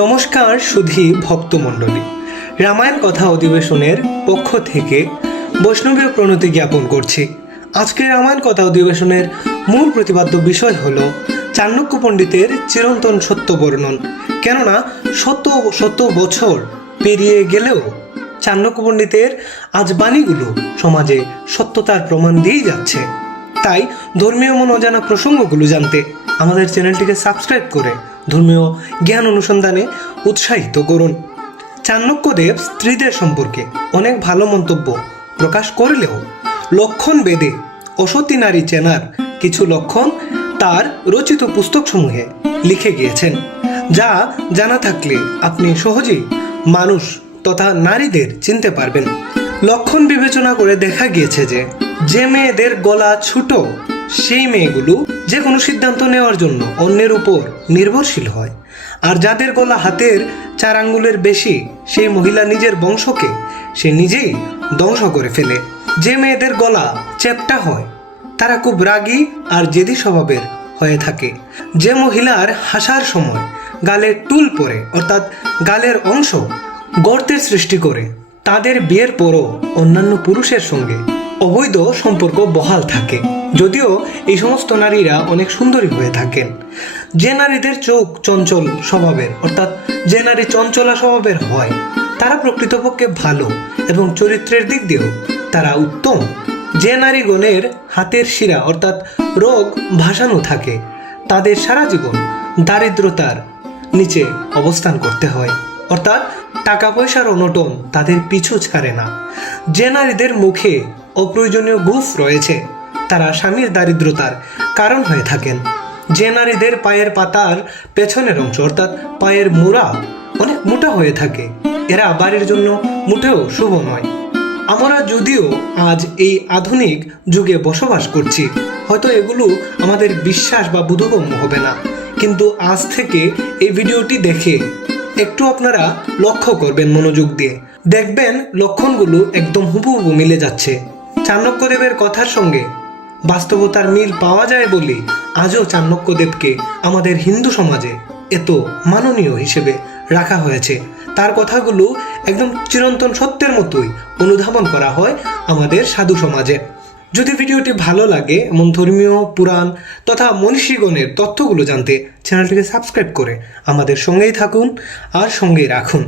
নমস্কার সুধী ভক্তমণ্ডলী, রামায়ণ কথা অধিবেশনের পক্ষ থেকে বৈষ্ণবীয় প্রণতি জ্ঞাপন করছি। আজকের রামায়ণ কথা অধিবেশনের মূল প্রতিপাদ্য বিষয় হল চাণক্য পণ্ডিতের চিরন্তন সত্য বর্ণন। কেননা শত বছর পেরিয়ে গেলেও চাণক্য পণ্ডিতের আজ বাণীগুলো সমাজে সত্যতার প্রমাণ দিয়েই যাচ্ছে। তাই ধর্মীয় মন অজানা প্রসঙ্গগুলো জানতে আমাদের চ্যানেলটিকে সাবস্ক্রাইব করে ধর্মীয় জ্ঞান অনুসন্ধানে উৎসাহিত করুন। চাণক্যদেব স্ত্রীদের সম্পর্কে অনেক ভালো মন্তব্য প্রকাশ করলেও লক্ষণ বেদে অসতী নারী চেনার কিছু লক্ষণ তার রচিত পুস্তকসমূহে লিখে গিয়েছেন, যা জানা থাকলে আপনি সহজেই মানুষ তথা নারীদের চিনতে পারবেন। লক্ষণ বিবেচনা করে দেখা গিয়েছে যে মেয়েদের গলা ছোট সেই মেয়েগুলো যে কোনো সিদ্ধান্ত নেওয়ার জন্য অন্যের উপর নির্ভরশীল হয়, আর যাদের গলা হাতের 4 আঙ্গুলের বেশি সেই মহিলা নিজের বংশকে সে নিজেই ধ্বংস করে ফেলে। যে মেয়েদের গলা চ্যাপ্টা হয় তারা খুব রাগী আর জেদি স্বভাবের হয়ে থাকে। যে মহিলার হাসার সময় গালের টুল পড়ে অর্থাৎ গালের অংশ গর্তের সৃষ্টি করে, তাদের বিয়ের পরও অন্যান্য পুরুষের সঙ্গে অবৈধ সম্পর্ক বহাল থাকে। যদিও এই সমস্ত নারীরা অনেক সুন্দরী হয়ে থাকেন। যে নারীদের চোখ চঞ্চল স্বভাবের অর্থাৎ যে নারী চঞ্চলা স্বভাবের হয় তারা প্রকৃতপক্ষে ভালো এবং চরিত্রের দিক দিয়েও তারা উত্তম। যে নারীগণের হাতের শিরা অর্থাৎ রোগ ভাসানো থাকে তাদের সারা জীবন দারিদ্রতার নিচে অবস্থান করতে হয়, অর্থাৎ টাকা পয়সার অনটন তাদের পিছু ছাড়ে না। যে নারীদের মুখে অপ্রয়োজনীয় গুফ রয়েছে তারা স্বামীর দারিদ্রতার কারণ হয়ে থাকেন। যে নারীদের পায়ের পাতার পেছনের অংশ অর্থাৎ পায়ের মোড়া অনেক মোটা হয়ে থাকে এরা বাড়ির জন্য মোটেও শুভ নয়। আমরা যদিও আজ এই আধুনিক যুগে বসবাস করছি, হয়তো এগুলো আমাদের বিশ্বাস বা বোধগম্য হবে না, কিন্তু আজ থেকে এই ভিডিওটি দেখে একটু আপনারা লক্ষ্য করবেন মনোযোগ দিয়ে, দেখবেন লক্ষণগুলো একদম হুবহু মিলে যাচ্ছে। চাণক্যদেবের কথার সঙ্গে বাস্তবতার মিল পাওয়া যায় বলে আজও চাণক্যদেবকে আমাদের হিন্দু সমাজে এত মাননীয় হিসেবে রাখা হয়েছে। তার কথাগুলো একদম চিরন্তন সত্যের মতোই অনুধাবন করা হয় আমাদের সাধু সমাজে। যদি ভিডিওটি ভালো লাগে এমন ধর্মীয় পুরাণ তথা মনীষীগণের তথ্যগুলো জানতে চ্যানেলটিকে সাবস্ক্রাইব করে আমাদের সঙ্গেই থাকুন আর সঙ্গেই রাখুন।